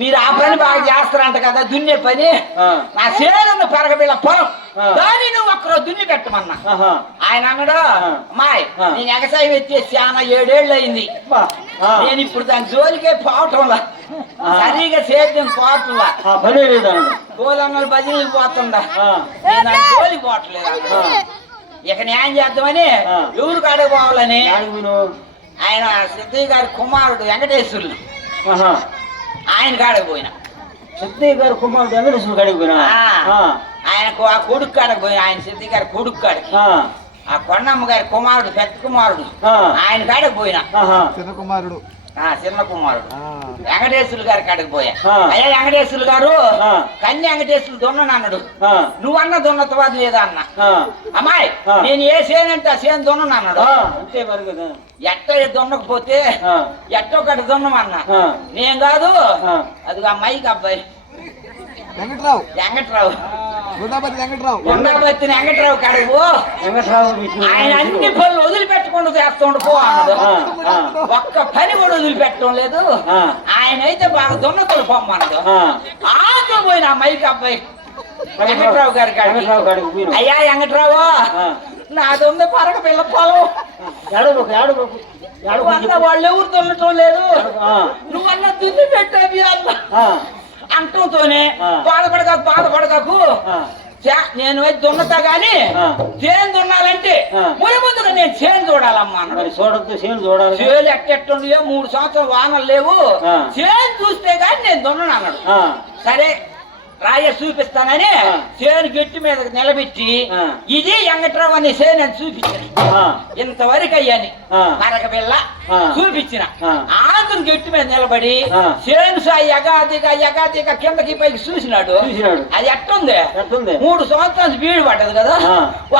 మీరు ఆ పని బాగా చేస్తారంట కదా దున్నే పని. నా చేను పెరగబిళ్ళ పొలం దాన్ని నువ్వు ఒక్కరోజు దున్ని పెట్టమన్నా. ఆయన అన్నాడు, అమ్మాయి నేను ఎగసాయం ఎత్తేసి చాలా 7 ఏళ్ళు అయింది, నేను ఇప్పుడు దాని జోలికే పోవటంలా, సరిగా సేద్యం పోవటంలా, గోలన్నలు బదిలీకి పోతుందా, నేను దాని జోలికి పోవట్లేదు. ఇక న్యాయం చేద్దామని ఎవరు కాడకు పోవాలని ఆయన సిద్ధయ్య గారి కుమారుడు వెంకటేశ్వరులు ఆయన కాడకు పోయినా. సిద్ధయ్య గారి కుమారుడు వెంకటేశ్వరుడు కాడికి పోయినా. ఆయనకు ఆ కొడుకు కాడకు పోయినా, ఆయన సిద్ధయ్య గారి కొడుకు కాడికి. ఆ కొండమ్మ గారి కుమారుడు పెద్ద కుమారుడు ఆయన కాడకు పోయినా. చిన్న కుమారుడు వెంకటేశ్వరులు గారి కాడకు పోయా. అయ్యా వెంకటేశ్వరులు గారు కన్య వెంకటేశ్వరులు దున్నన్నాడు, నువ్వన్న దున్నతవాది లేదా అన్న. అమ్మాయి నేను ఏ సేనంటే ఆ సేను దున్నన్నాడు. అంతే మరి కదా, ఎట్ట దున్నకపోతే ఎట్టో ఒకటి దున్నమన్నా. నేను కాదు అది అమ్మాయికి అబ్బాయి వెంకట్రావు గుండాపతి వెంకట్రావు కడుగు ఆయన అన్ని పనులు వదిలిపెట్టకుండా చేస్తుండు పో అన్నాడు. ఒక్క పని కూడా వదిలిపెట్టడం లేదు. ఆయన అయితే బాగా దున్నతులు పొమ్మన్నాడు. ఆతో పోయిన అమ్మాయికి అబ్బాయి వెంకట్రావు గారి కాడికి. అయ్యా వెంకట్రావు నాది ఉంది పరగ పిల్ల పొలం, వాళ్ళు ఎవరు దున్నటం లేదు, నువ్వన్నా దున్ని పెట్టావి అన్న అంటంతోనే బాధపడకు నేను దున్నతా గాని చేను దున్నాలంటే ముందుగా నేను చేను చూడాలమ్మా అన్నాడు. చూడద్దు చేను చూడాలి, చేలు ఎట్టెట్టుండియో 3 సంవత్సరాలు వానలు లేవు, చేను చూస్తే గాని నేను దున్నను అన్నాడు. సరే రాయ చూపిస్తానని చేను గట్టి మీద నిలబెట్టి ఇది వెంకట్రావు అనే చేను అని చూపించాను. ఇంతవరకు అయ్యాని మరక పిల్ల చూపించిన ఆంధ్ర గట్టి మీద నిలబడి చేను ఎగాదిగా కిందకి పైకి చూసినాడు. అది ఎట్టుంది 3 సంవత్సరాలు బీడు పడ్డది కదా,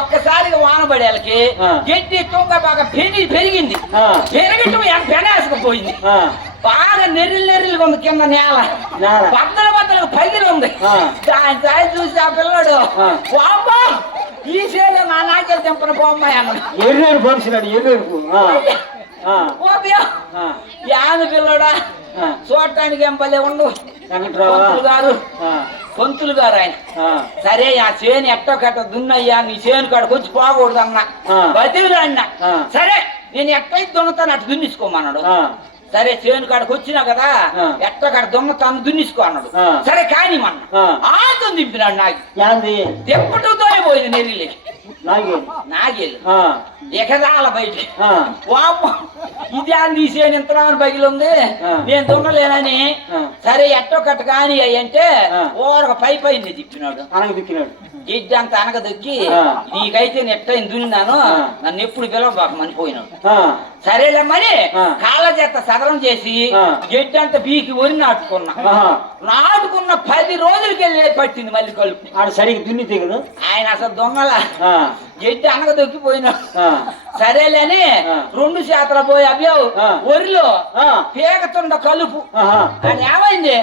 ఒక్కసారిగా వాన పడేళ్ళకి గట్టి తుంగ బాగా పెరిగింది, పెరగటం పెనేసుకుపోయింది, బాగా నెర్రిగా ఉంది కింద నేల, బద్దలు పగిలి ఉంది. దాని చూసి ఆ పిల్లడు బాబా ఈ చేలో నా నాకెళ్ళి తెంపన పోమ్మాయి అన్నాడు. యాను పిల్లడా చూడటానికి ఏం పల్లె ఉండు పంతులు గారు ఆయన. సరే ఆ చేను ఎట్టో కట్ట దున్నయ్యా, నీ చేను కాడికి వచ్చి పోకూడదు అన్న, బతిలు అన్న. సరే నేను ఎట్టయితే దున్నుతాను అటు దున్నిసుకోమన్నాడు. సరే చేను కాడికి వచ్చినా కదా ఎట్ట కాడ దున్నతాను దున్నిసుకో అన్నాడు. సరే కానీ మన ఆతో దింపినాడు. నాకు తెప్పటతోనే పోయింది నెర్రిలేకి నాగేళ్ళు ఎకరాల బయటికి. ఇది అని తీసేని ఇంతరాని బగిలి ఉంది, నేను దున్నలేనని. సరే ఎట్టో కట్ట కాని అంటే ఓరక పైని తిప్పినాడు, గిడ్డి అంత అనగ దొక్కి నీకైతే నెట్టయిన దున్నాను, నన్ను ఎప్పుడు పిలవబాకమని పోయినాడు. సరేలేమ్మని కాళ్ళ చేత సదరం చేసి గడ్డి అంతా బీకి వరి నాటుకున్న 10 రోజులకి వెళ్ళి పట్టింది మళ్ళీ కలుపు. ఆడ సరిగ్గా దున్నితే కదా ఆయన అసలు దొంగల గడ్డి అనగ దొక్కిపోయినాడు. సరేలేని 2 శాతం పోయి అభ్యవు వరిలో పేగతుండ కలుపు అని ఏమైంది.